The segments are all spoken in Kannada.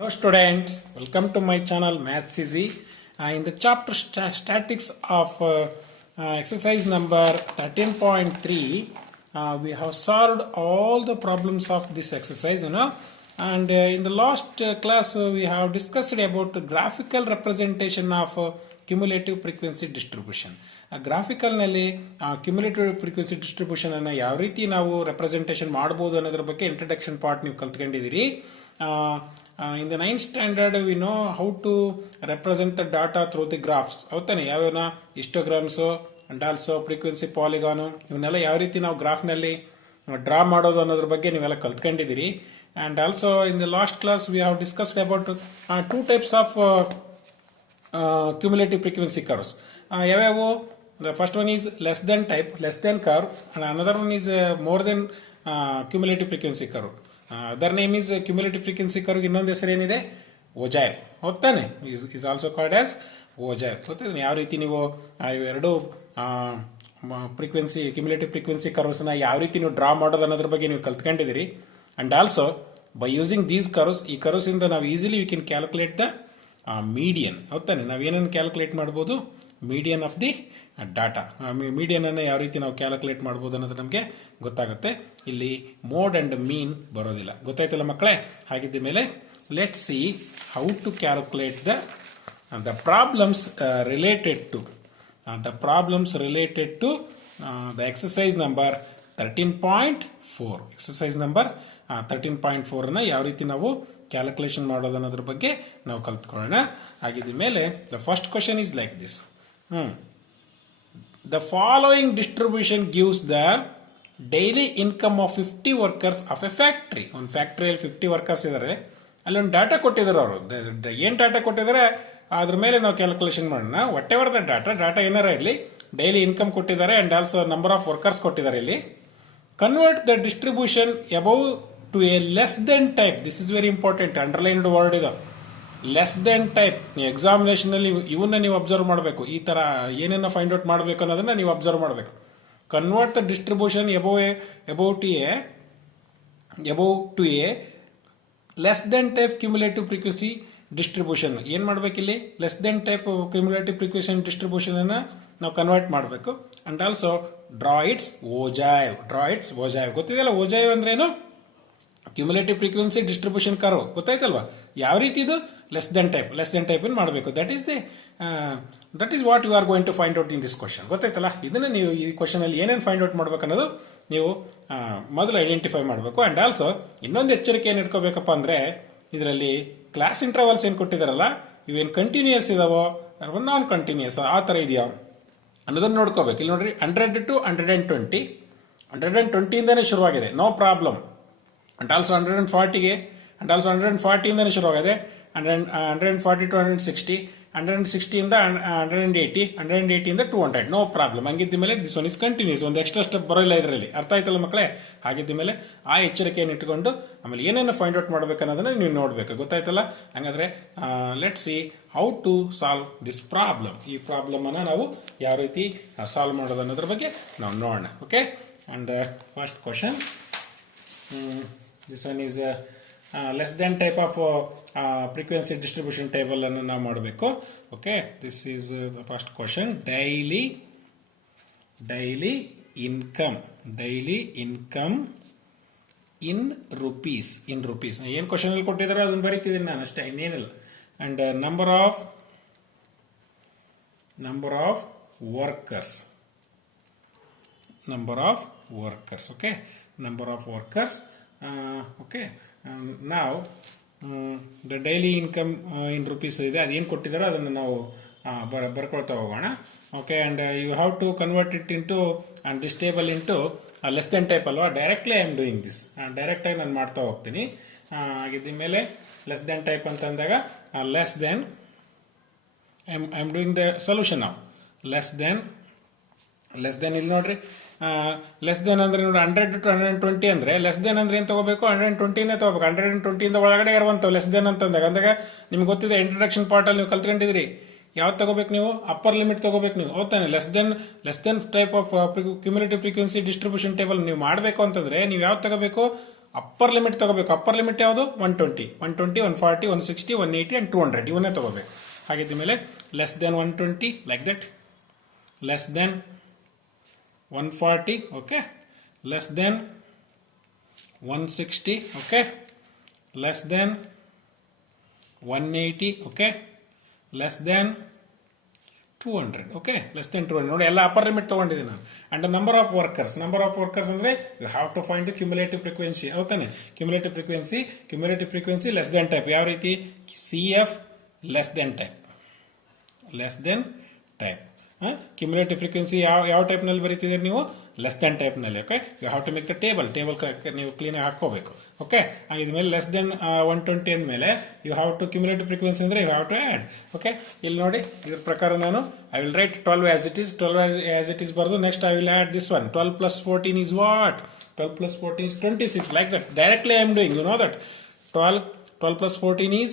Hello students, welcome to my channel Maths Easy. In the chapter statics of exercise number 13.3, we have solved all the problems of this exercise, and in the last class we have discussed about the graphical representation of cumulative frequency distribution. Graphical ನಲ್ಲಿ ಕ್ಯುಮ್ಯುಲೇಟಿವ್ ಫ್ರೀಕ್ವೆನ್ಸಿ ಡಿಸ್ಟ್ರಿಬ್ಯೂಷನ್ ಅನ್ನು ಯಾವ ರೀತಿ ನಾವು ರೆಪ್ರೆಸೆಂಟೇಷನ್ ಮಾಡಬಹುದು ಅನ್ನೋದ್ರ ಬಗ್ಗೆ ಇಂಟ್ರಡಕ್ಷನ್ ಪಾರ್ಟ್ ನೀವು ಕಲ್ತ್ಕೊಂಡಿದ್ದೀರಿ. In the 9th standard we know how to represent the data through the graphs. ಹೌದಾನೆ, ಯಾವ್ಯಾವ ಹಿಸ್ಟೋಗ್ರಾಮ್ಸ್ ಅಂಡ್ ಆಲ್ಸೋ ಫ್ರೀಕ್ವೆನ್ಸಿ ಪಾಲಿಗಾನ್ ಇವನ್ನೆಲ್ಲ ಯಾವ ರೀತಿ ನಾವು ಗ್ರಾಫ್ ನಲ್ಲಿ ಡ್ರಾ ಮಾಡೋದು ಅನ್ನೋದ್ರ ಬಗ್ಗೆ ನೀವೆಲ್ಲ ಕಲ್ತ್ಕೊಂಡಿದ್ದೀರಿ. And also in the last class we have discussed about two types of cumulative frequency curves. ಯಾವ್ಯಾವು? The first one is less than type, less than curve, and another one is more than cumulative frequency curve. Other name is cumulative frequency curve. ಇನ್ನೊಂದು ಹೆಸರು ಏನಿದೆ? ಓಜಾಯ್. ಹೌದಾನೆ, is also called as ಓಜಾಯ್. ಗೊತ್ತಾನೆ ಯಾವ ರೀತಿ ನೀವು ಎರಡು ಫ್ರೀಕ್ವೆನ್ಸಿ ಕ್ಯುಮ್ಯುಲೇಟಿವ್ ಫ್ರೀಕ್ವೆನ್ಸಿ ಕರ್ವ್ಸ್ ನ ಯಾವ ರೀತಿ ನೀವು ಡ್ರಾ ಮಾಡೋದು ಅನ್ನೋದ್ರ ಬಗ್ಗೆ ನೀವು ಕಲ್ತ್ಕೊಂಡಿದ್ದೀರಿ. And also by using these curves, ಈ ಕರ್ವ್ಸ್ ಇಂದ ನಾವು easily we can calculate the median. ಹೌದಾನೆ, ನಾವೇನನ್ನು ಕ್ಯಾಲ್ಕುಲೇಟ್ ಮಾಡ್ಬೋದು? Median of the data. Median ಅನ್ನು ಯಾವ ರೀತಿ ನಾವು ಕ್ಯಾಲ್ಕುಲೇಟ್ ಮಾಡ್ಬೋದು ಅನ್ನೋದು ನಮಗೆ ಗೊತ್ತಾಗುತ್ತೆ. ಇಲ್ಲಿ ಮೋಡ್ ಅಂಡ್ ಮೀನ್ ಬರೋದಿಲ್ಲ. ಗೊತ್ತಾಯ್ತಲ್ಲ ಮಕ್ಕಳೇ? ಹಾಗಿದ್ದ ಮೇಲೆ let see how to calculate the problems related to the exercise number 13.4. Exercise number 13.4 ಅನ್ನ ಯಾವ ರೀತಿ ನಾವು ಕ್ಯಾಲ್ಕುಲೇಷನ್ ಮಾಡೋದು ಅನ್ನೋದ್ರ ಬಗ್ಗೆ ನಾವು ಕಲ್ತ್ಕೊಳ್ಳೋಣ. ಹಾಗಿದ್ದ ಮೇಲೆ the first question is like this. The following distribution gives the daily income of 50 workers of a factory. ಒಂದು ಫ್ಯಾಕ್ಟರಿಯಲ್ಲಿ 50 ವರ್ಕರ್ಸ್ ಇದ್ದಾರೆ. ಅಲ್ಲೊಂದು ಡಾಟಾ ಕೊಟ್ಟಿದ್ದಾರೆ. ಅವರು ಏನ್ ಡಾಟಾ ಕೊಟ್ಟಿದ್ದಾರೆ ಅದ್ರ ಮೇಲೆ ನಾವು ಕ್ಯಾಲ್ಕುಲೇಷನ್ ಮಾಡೋಣ. ವಾಟ್ ಎವರ್ ದ ಡಾಟಾ ಏನಾರ ಇರಲಿ, ಡೈಲಿ ಇನ್ಕಮ್ ಕೊಟ್ಟಿದ್ದಾರೆ and also number of workers ಕೊಟ್ಟಿದ್ದಾರೆ. ಇಲ್ಲಿ convert the distribution above to a less than type. This is very important. Underlined word ಇದು, ಲೆಸ್ ದೆನ್ ಟೈಪ್. ನೀವು ಎಕ್ಸಾಮಿನೇಷನ್ ಅಲ್ಲಿ ಇವನ್ನ ನೀವು ಅಬ್ಸರ್ವ್ ಮಾಡಬೇಕು. ಈ ತರ ಏನೇನೋ ಫೈಂಡ್ ಔಟ್ ಮಾಡಬೇಕು ಅನ್ನೋದನ್ನ ನೀವು ಅಬ್ಸರ್ವ್ ಮಾಡಬೇಕು. Convert the distribution above to a less than type cumulative frequency distribution. ಏನ್ ಮಾಡ್ಬೇಕು ಇಲ್ಲಿ? Less than type cumulative frequency distribution ಅನ್ನ ನಾವು ಕನ್ವರ್ಟ್ ಮಾಡಬೇಕು. And also draw its ogive. ಗೊತ್ತಿದೆಯಲ್ಲ ಓಜಾಯ್ ಅಂದ್ರೆ ಏನು? Cumulative frequency distribution curve. ಗೊತ್ತಾಯ್ತಲ್ವಾ? ಯಾವ ರೀತಿ ಇದು? ಲೆಸ್ ದೆನ್ ಟೈಪ್ ಮಾಡಬೇಕು. That is what you are going to find out in this question. ಗೊತ್ತಾಯ್ತಲ್ಲ? ಇದನ್ನ ನೀವು ಈ ಕ್ವಶನ್ ಅಲ್ಲಿ ಏನೇನು ಫೈಂಡ್ ಔಟ್ ಮಾಡ್ಬೇಕು ಅನ್ನೋದು ನೀವು ಮೊದಲು ಐಡೆಂಟಿಫೈ ಮಾಡಬೇಕು. ಅಂಡ್ ಆಲ್ಸೋ ಇನ್ನೊಂದು ಎಚ್ಚರಿಕೆ ಏನ್ ಇಟ್ಕೋಬೇಕಪ್ಪ ಅಂದ್ರೆ, ಇದರಲ್ಲಿ ಕ್ಲಾಸ್ ಇಂಟರ್ವಲ್ಸ್ ಏನ್ ಕೊಟ್ಟಿದಾರಲ್ಲ, ಇವೇನ್ ಕಂಟಿನ್ಯೂಸ್ ಇದಾವೋ ನಾನ್ ಕಂಟಿನ್ಯೂಸ್ ಆ ತರ ಇದೆಯಾ ಅನ್ನೋದನ್ನ ನೋಡ್ಕೋಬೇಕು. ಇಲ್ಲಿ ನೋಡ್ರಿ, 100 to 120 ಇಂದಾನೆ ಶುರುವಾಗಿದೆ, ನೋ ಪ್ರಾಬ್ಲಮ್. ಅಂಡ್ ಆಲ್ಸೋ 140ಗೆ ಅಂಡ್ ಆಲ್ಸೋ 140 ಇಂದಾನೆ ಶುರುವಾಗಿದೆ. 140 to 160, 160 ಇಂದ 180, 180 ಇಂದ 200, ನೋ ಪ್ರಾಬ್ಲಮ್. ಹಂಗಿದ್ದ ಮೇಲೆ ದಿಸ್ ಒನ್ ಇಸ್ ಕಂಟಿನ್ಯೂಸ್. ಒಂದು ಎಕ್ಸ್ಟ್ರಾ ಸ್ಟೆಪ್ ಬರೋಲ್ಲ ಇದರಲ್ಲಿ. ಅರ್ಥ ಆಯ್ತಲ್ಲ ಮಕ್ಕಳೇ? ಹಾಗಿದ್ದ ಮೇಲೆ ಆ ಎಚ್ಚರಿಕೆಯನ್ನು ಇಟ್ಟುಕೊಂಡು ಆಮೇಲೆ ಏನೇನು ಫೈಂಡ್ ಔಟ್ ಮಾಡಬೇಕು ಅನ್ನೋದನ್ನ ನೀವು ನೋಡ್ಬೇಕು. ಗೊತ್ತಾಯ್ತಲ್ಲ? ಹಂಗಾದ್ರೆ let see how to solve this problem. ಈ ಪ್ರಾಬ್ಲಮ್ ಅನ್ನ ನಾವು ಯಾವ ರೀತಿ ಸಾಲ್ವ್ ಮಾಡೋದು ಅನ್ನೋದ್ರ ಬಗ್ಗೆ ನಾವು ನೋಡೋಣ. Okay, and first question, this one is less than type of frequency distribution table ಅನ್ನು ನಾವು ಮಾಡಬೇಕು. Okay, this is the first question. daily income in rupees. ಏನ್ ಕ್ವಶನ್ ಅಲ್ಲಿ ಕೊಟ್ಟಿದ್ದಾರೆ ಅದನ್ನ ಬರೀತಿದ್ದೀನಿ ನಾನು ಅಷ್ಟೇ, ಇನ್ನೇನಿಲ್ಲ. And number of workers. Okay, number of workers. Now the daily income in rupees ಇದೆ, ಅದೇನು ಕೊಟ್ಟಿದಾರೋ ಅದನ್ನು ನಾವು ಬರ್ಕೊಳ್ತಾ ಹೋಗೋಣ. Okay, and you have to convert it into and this table into less than type ಅಲ್ವಾ? Directly I am doing this. Direct ಆಗಿ ನಾನು ಮಾಡ್ತಾ ಹೋಗ್ತೀನಿ. ಆಗಿದ್ದ ಮೇಲೆ ಲೆಸ್ ದೆನ್ ಟೈಪ್ ಅಂತ ಅಂದಾಗ less than I am doing the solution. ನಾವು ಲೆಸ್ ದೆನ್ ಇಲ್ಲಿ ನೋಡ್ರಿ, ಲೆಸ್ ದೆನ್ ಅಂದ್ರೆ ನೋಡಿ 100 to 120 ಅಂದ್ರೆ ಲೆಸ್ ದೆನ್ ಅಂದ್ರೆ ಏನ್ ತಗೋಬೇಕು? 120ನೇ ತಗೋಬೇಕು. 120 ಇಂದ ಒಳಗಡೆ ಇರುವಂತ ಲೆಸ್ ದೆನ್ ಅಂದಾಗ ನಿಮ್ಗೆ ಗೊತ್ತಿದೆ, ಇಂಟ್ರಡಕ್ಷನ್ ಪಾರ್ಟ್ ಅಲ್ಲಿ ನೀವು ಕಲ್ತ್ಕೊಂಡಿದ್ರಿ. ಯಾವ್ದು ತಗೋಬೇಕು ನೀವು? ಅಪ್ಪರ್ ಲಿಮಿಟ್ ತಗೋಬೇಕು ನೀವು. ಹೌದಾನೆ? Less than type of cumulative frequency distribution table ನೀವು ಮಾಡಬೇಕು ಅಂತಂದ್ರೆ ನೀವು ಯಾವ್ದು ತಗೋಬೇಕು? ಅಪ್ಪರ್ ಲಿಮಿಟ್ ತಗೋಬೇಕು. ಅಪ್ಪರ್ ಲಿಮಿಟ್ ಯಾವುದು? 120, 140, 160, 180 and 200 ಇವನ್ನೇ ತಗೋಬೇಕು. ಹಾಗಿದ್ದ ಮೇಲೆ less than 120 like that, less than 140, okay, less than 160, okay, less than 180, okay, less than 200, okay, less than 200. ನೋಡಿ, ಎಲ್ಲ ಅಪ್ಪರ್ ಲಿಮಿಟ್ ತಗೊಂಡಿದ್ದೀನಿ ನಾನು. ಅಂಡ್ ನಂಬರ್ ಆಫ್ ವರ್ಕರ್ಸ್ ಅಂದ್ರೆ you have to find the cumulative frequency. ಹೌದಾನೆ? Cumulative frequency less than type. ಯಾವ ರೀತಿ? CF less than type, less than type. Cumulative frequency ಯಾವ ಟೈಪ್ ನಲ್ಲಿ ಬರೀತಿದ್ದೀರಿ ನೀವು? ಲೆಸ್ ದೆನ್ ಟೈಪ್ ನಲ್ಲಿ. Okay, you have to make the table ನೀವು ಕ್ಲೀನ್ ಆಗಿ ಹಾಕೋಬೇಕು. ಓಕೆ, ಇದ್ಮೇಲೆ ಲೆಸ್ ದೆನ್ 120 ಅಂದಮೇಲೆ you have to cumulative frequency ಅಂದ್ರೆ you have to add. Okay, ಇಲ್ಲಿ ನೋಡಿ, ಇದ್ರ ಪ್ರಕಾರ ನಾನು I will write 12 as it is. 12 as it is ಬರೆದು next I will add this one. 12 plus 14 is what? 12 plus 14 is 26. Like that. Directly I am doing. You know that. 12 plus 14 is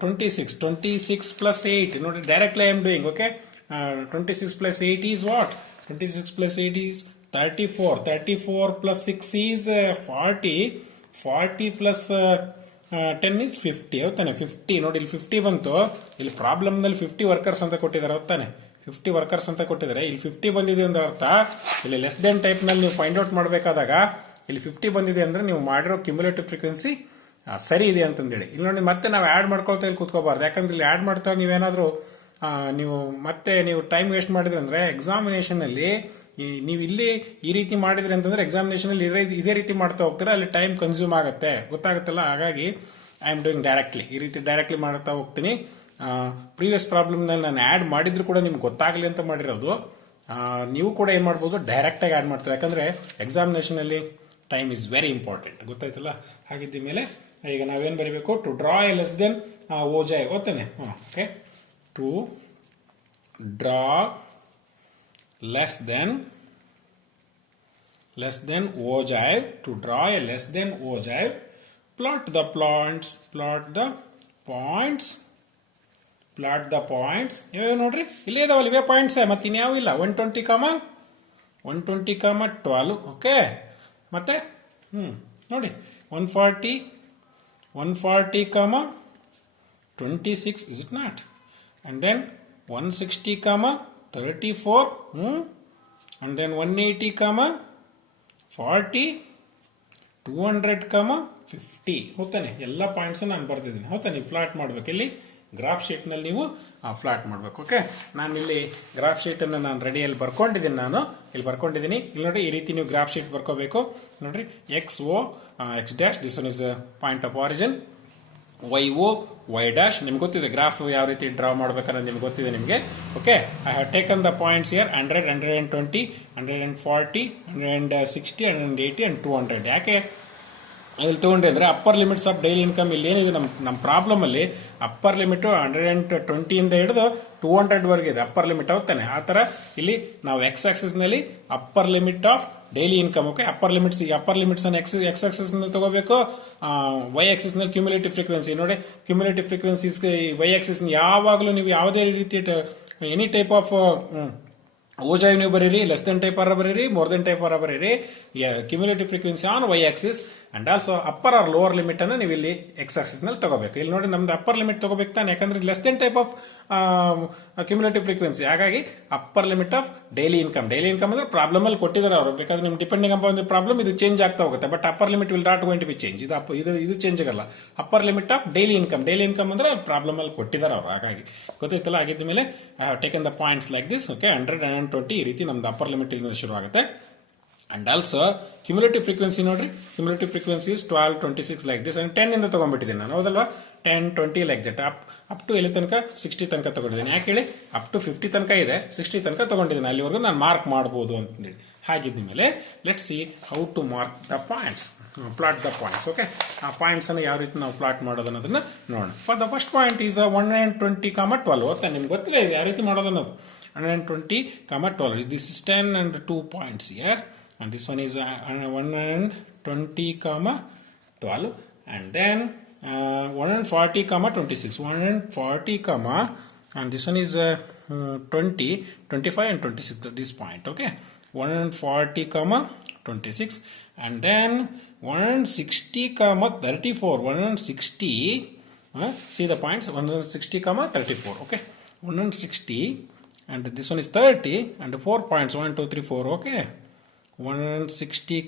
26. 26 plus 8. You know, directly I am doing. Okay. 26 plus 8 is what? 26 plus 8 is 34. 34 plus 6 is 40. 40 plus 10 is 50. ಹೌದಾನೆ? 50. ನೋಡಿ, ಇಲ್ಲಿ 50 ಬಂತು. ಇಲ್ಲಿ ಪ್ರಾಬ್ಲಮ್ ನಲ್ಲಿ 50 ವರ್ಕರ್ಸ್ ಅಂತ ಕೊಟ್ಟಿದ್ದಾರೆ. ಹೌದಾನೆ? 50 ವರ್ಕರ್ಸ್ ಅಂತ ಕೊಟ್ಟಿದ್ದಾರೆ. ಇಲ್ಲಿ 50 ಬಂದಿದೆ ಅಂತ ಅರ್ಥ. ಇಲ್ಲಿ ಲೆಸ್ ದೆನ್ ಟೈಪ್ ನಲ್ಲಿ ನೀವು ಫೈಂಡ್ ಔಟ್ ಮಾಡಬೇಕಾದಾಗ ಇಲ್ಲಿ 50 ಬಂದಿದೆ ಅಂದ್ರೆ ನೀವು ಮಾಡಿರೋ ಕ್ಯುಮುಲೇಟಿವ್ ಫ್ರೀಕ್ವೆನ್ಸಿ ಸರಿ ಇದೆ ಅಂತಂದೇಳಿ. ಇಲ್ಲಿ ನೋಡಿ, ಮತ್ತೆ ನಾವು ಆಡ್ ಮಾಡ್ಕೊಳ್ತಾ ಇಲ್ಲಿ ಕೂತ್ಕೋಬಾರ್ದು. ಯಾಕಂದ್ರೆ ಇಲ್ಲಿ ಆಡ್ ಮಾಡ್ತಾ ನೀವೇನಾದ್ರೂ ನೀವು ಟೈಮ್ ವೇಸ್ಟ್ ಮಾಡಿದ್ರೆ ಅಂದ್ರೆ ಎಕ್ಸಾಮಿನೇಷನ್ ಅಲ್ಲಿ ನೀವು ಇಲ್ಲಿ ಈ ರೀತಿ ಮಾಡಿದ್ರಿ ಅಂತಂದ್ರೆ ಎಕ್ಸಾಮಿನೇಷನ್ ಅಲ್ಲಿ ಇದೇ ರೀತಿ ಮಾಡ್ತಾ ಹೋಗ್ತೀರಾ, ಅಲ್ಲಿ ಟೈಮ್ ಕನ್ಸ್ಯೂಮ್ ಆಗುತ್ತೆ. ಗೊತ್ತಾಗುತ್ತಲ್ಲ? ಹಾಗಾಗಿ ಐ ಆಮ್ ಡೂಯಿಂಗ್ ಡೈರೆಕ್ಟ್ಲಿ. ಈ ರೀತಿ ಡೈರೆಕ್ಟ್ಲಿ ಮಾಡ್ತಾ ಹೋಗ್ತೀನಿ. ಪ್ರೀವಿಯಸ್ ಪ್ರಾಬ್ಲಮ್ ನಲ್ಲಿ ನಾನು ಆಡ್ ಮಾಡಿದ್ರು ಕೂಡ ನಿಮ್ಗೆ ಗೊತ್ತಾಗ್ಲಿ ಅಂತ ಮಾಡಿರೋದು. ನೀವು ಕೂಡ ಏನ್ ಮಾಡ್ಬೋದು? ಡೈರೆಕ್ಟ್ ಆಗಿ ಆಡ್ ಮಾಡ್ತೀವಿ. ಯಾಕಂದ್ರೆ ಎಕ್ಸಾಮಿನೇಷನ್ ಅಲ್ಲಿ ಟೈಮ್ ಇಸ್ ವೆರಿ ಇಂಪಾರ್ಟೆಂಟ್. ಗೊತ್ತಾಯ್ತಲ್ಲ? ಹಾಗಿದ್ದ ಮೇಲೆ ಈಗ ನಾವೇನ್ ಬರೀಬೇಕು? To draw a less than ogive. ಓದ್ತೇನೆ. Okay, to draw less than ogive. To draw a less than ogive, plot the points. ಇವೆ ನೋಡ್ರಿ, ಇಲ್ಲೇ ಇದಾವಲ್ಲ, ಇವೇ ಪಾಯಿಂಟ್ಸ್. ಮತ್ತೆ ಇನ್ಯಾವ ಇಲ್ಲ. 120, 12. ಓಕೆ, ಮತ್ತೆ ನೋಡಿ 140, 26. Is it not? And then 160, 34, and then 180, 40, 200, 50. ಹೌದಾನೆ? ಎಲ್ಲ ಪಾಯಿಂಟ್ಸ್ ನಾನು ಬರ್ತಿದ್ದೀನಿ. ಹೌದಾನೆ? ಪ್ಲಾಟ್ ಮಾಡ್ಬೇಕು. ಇಲ್ಲಿ ಗ್ರಾಫ್ ಶೀಟ್ ನಲ್ಲಿ ನೀವು ಫ್ಲಾಟ್ ಮಾಡಬೇಕು. ಓಕೆ, ನಾನು ಇಲ್ಲಿ ಗ್ರಾಫ್ ಶೀಟ್ ಅನ್ನು ನಾನು ರೆಡಿಯಲ್ಲಿ ಬರ್ಕೊಂಡಿದ್ದೀನಿ. ಇಲ್ಲಿ ನೋಡಿ, ಈ ರೀತಿ ನೀವು ಗ್ರಾಫ್ ಶೀಟ್ ಬರ್ಕೋಬೇಕು. ನೋಡ್ರಿ, XO, X dash, this one is a point of origin. YO, Y dash. ನಿಮ್ಗೆ ಗೊತ್ತಿದೆ ಗ್ರಾಫ್ ಯಾವ ರೀತಿ ಡ್ರಾ ಮಾಡ್ಬೇಕನ್ನೋದು ನಿಮ್ಗೆ ಗೊತ್ತಿದೆ ನಿಮಗೆ. Okay, I have taken the points here 100, 120, 140, 160, 180 and 200. ಯಾಕೆ ಇಲ್ಲಿ ತಗೊಂಡೆ ಅಂದ್ರೆ upper limits of daily income ಇಲ್ಲಿ ಏನಿದೆ ನಮ್ಮ ಪ್ರಾಬ್ಲಮ್ ಅಲ್ಲಿ ಅಪ್ಪರ್ ಲಿಮಿಟ್ 120 ಇಂದ ಹಿಡಿದು 200 ವರೆಗೆ ಇದೆ ಅಪ್ಪರ್ ಲಿಮಿಟ್. ಹೌದಾನೆ? ಆ ತರ ಇಲ್ಲಿ ನಾವು ಎಕ್ಸ್ ಆಕ್ಸಿಸ್ ನಲ್ಲಿ upper limit of daily income. Okay, upper limits ಅನ್ನು ಎಕ್ಸ್ ಆಕ್ಸಿಸ್ ನಲ್ಲಿ ತಗೋಬೇಕು. ವೈ ಆಕ್ಸಿಸ್ ನಲ್ಲಿ ಕ್ಯುಮುಲೇಟಿವ್ ಫ್ರೀಕ್ವೆನ್ಸಿ. ನೋಡಿ, ಕ್ಯುಮುಲೇಟಿವ್ ಫ್ರೀಕ್ವೆನ್ಸೀಸ್ ವೈ ಆಕ್ಸಿಸ್ ಯಾವಾಗಲೂ ನೀವು ಯಾವುದೇ ರೀತಿ ಎನಿ ಟೈಪ್ ಆಫ್ ಓಜೈವ್ ನೀವು ಬರೀರಿ, ಲೆಸ್ ದೆನ್ ಟೈಪ್ ಆರ ಬರೀರಿ, ಮೋರ್ ದೆನ್ ಟೈಪ್ ಆರ ಬರೀರಿ. Cumulative frequency on Y axis and also upper or lower limit ಅನ್ನು ನೀವು ಇಲ್ಲಿ ಎಕ್ಸ್ ಆಕ್ಸಿಸ್ ನಲ್ಲಿ ತಗೋಬೇಕು. ಇಲ್ಲಿ ನೋಡಿ, ನಮ್ದು ಅಪ್ಪರ್ ಲಿಮಿಟ್ ತಗೋಬೇಕು ತಾನೆ, ಯಾಕಂದ್ರೆ less than type of cumulative frequency. ಹಾಗಾಗಿ upper limit of daily income ಅಂದ್ರೆ ಪ್ರಾಬ್ಲಮ್ ಅಲ್ಲಿ ಕೊಟ್ಟಿದ್ದಾರೆ ಅವರು. ಬೇಕಾದ್ರೆ ನಿಮ್ ಡಿಪೆಂಡಿಂಗ್ ಅಪಾನ್ ದಿ ಪ್ರಾಬ್ಲಮ್ ಇದು ಚೇಂಜ್ ಆಗ್ತಾ ಹೋಗುತ್ತೆ. But upper limit will not going to be change. ಇದು ಚೇಂಜ್ ಆಗಲ್ಲ. Upper limit of daily income ಅಂದ್ರೆ ಪ್ರಾಬ್ಲಮ್ ಅಲ್ಲಿ ಕೊಟ್ಟಿದ್ದಾರೆ ಅವರು. ಹಾಗಾಗಿ ಗೊತ್ತಾಯ್ತಲ್ಲ? ಆಗಿದ್ದ ಮೇಲೆ I have taken the points like this. Okay, 100, 120 ಈ ರೀತಿ ನಮ್ದು ಅಪ್ಪರ್ ಲಿಮಿಟ್ ಶುರು ಆಗುತ್ತೆ. ಅಂಡ್ ಆಲ್ಸೋ ಕ್ಯುಮುಲೇಟಿವ್ ಫ್ರೀಕ್ವೆನ್ಸಿ ನೋಡ್ರಿ, cumulative frequency is 12, 26 like this. And 10 ಇಂದ ತಗೊಂಡ್ಬಿಟ್ಟಿದ್ದೀನಿ ನಾನು. ಹೌದಲ್ವಾ? 10, 20 ಲೈಕ್ ದಟ್. ಅಪ್ ಟು ಎಲ್ಲಿ ತನಕ? 60 ತನಕ ತಗೊಂಡಿದ್ದೀನಿ. ಯಾಕೆ ಹೇಳಿ? ಅಪ್ ಟು 50 ತನಕ ಇದೆ, 60 ತನಕ ತಗೊಂಡಿದ್ದೀನಿ. ಅಲ್ಲಿವರೆಗೂ ನಾನು ಮಾರ್ಕ್ ಮಾಡಬಹುದು ಅಂತೇಳಿ. ಹಾಗಿದ್ಮೇಲೆ let see how to mark the points, plot the points. Okay, ಆ ಪಾಯಿಂಟ್ಸ್ ಅನ್ನು ಯಾವ ರೀತಿ ನಾವು ಪ್ಲಾಟ್ ಮಾಡೋದು ಅನ್ನೋದನ್ನ ನೋಡೋಣ. For the first point is 120, 12. Okay, ನಿಮ್ಗೆ ಗೊತ್ತಿಲ್ಲ ಇದು ಯಾವ ರೀತಿ ಮಾಡೋದು ಅನ್ನೋದು. 120, 12. This is 10 and 2 points here. And this one is 120, 12. And then 140, 26. 140, and this one is 20, 25 and 26. This point. Okay. 140, 26. And then 160, 34. 160, see the points, 160, 34, okay. 160, and this one is 30, and 4 points, 1, 2, 3, 4, okay. 160,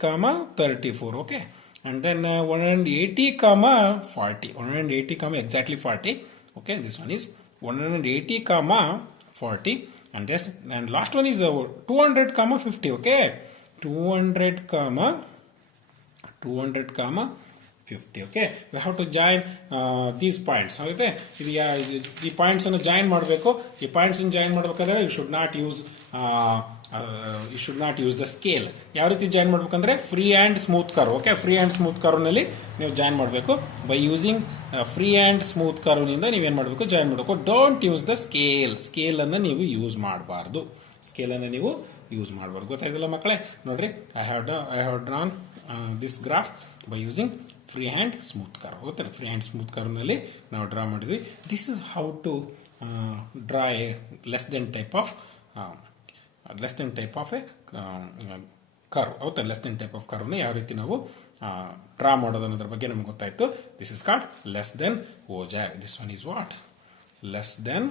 34, okay. And then 180, 40. 180, exactly 40, okay. This one is 180, 40, and this, and last one is 200, 50, okay. 200, 50, okay. We have to join these points, okay. ಈ ಪಾಯಿಂಟ್ಸ್ ಅನ್ನು ಜಾಯಿನ್ ಮಾಡಬೇಕು. ಈ ಪಾಯಿಂಟ್ಸ್ ಅನ್ನು ಜಾಯಿನ್ ಮಾಡಬೇಕಾದ್ರೆ you should not use the scale. ಯಾವ ರೀತಿ ಜಾಯಿನ್ ಮಾಡಬೇಕಂದ್ರೆ free and smooth curve, okay. Free and smooth ಕರ್ವ್ನಲ್ಲಿ ನೀವು ಜಾಯಿನ್ ಮಾಡಬೇಕು. By using free and smooth ಕರ್ವ್ನಿಂದ ನೀವೇನು ಮಾಡಬೇಕು, ಜಾಯಿನ್ ಮಾಡಬೇಕು. ಡೋಂಟ್ ಯೂಸ್ ದ ಸ್ಕೇಲನ್ನು ನೀವು ಯೂಸ್ ಮಾಡಬಾರ್ದು. ಸ್ಕೇಲನ್ನು ನೀವು ಯೂಸ್ ಮಾಡಬಾರ್ದು. ಗೊತ್ತಾಯ್ತಲ್ಲ ಮಕ್ಕಳೇ? ನೋಡ್ರಿ, I have drawn this graph by using free hand smooth curve. ಗೊತ್ತಾನೆ? ಫ್ರೀ ಹ್ಯಾಂಡ್ ಸ್ಮೂತ್ ಕರ್ವ್ನಲ್ಲಿ ನಾವು ಡ್ರಾ ಮಾಡಿದ್ವಿ. This is how to draw a less than type of a curve. ಹೌದಾ? ಲೆಸ್ ದೆನ್ ಟೈಪ್ ಆಫ್ ಕರ್ವ್ನ ಯಾವ ರೀತಿ ನಾವು ಡ್ರಾ ಮಾಡೋದು ಅನ್ನೋದ್ರ ಬಗ್ಗೆ ನಮ್ಗೆ ಗೊತ್ತಾಯ್ತು. This is called less than ogive. This one is what? Less than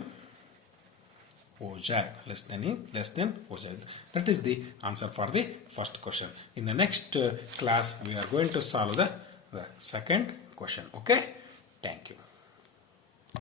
OJAG, less than OJAG. That is the answer for the first question. In the next class, we are going to solve the second question. Okay? Thank you.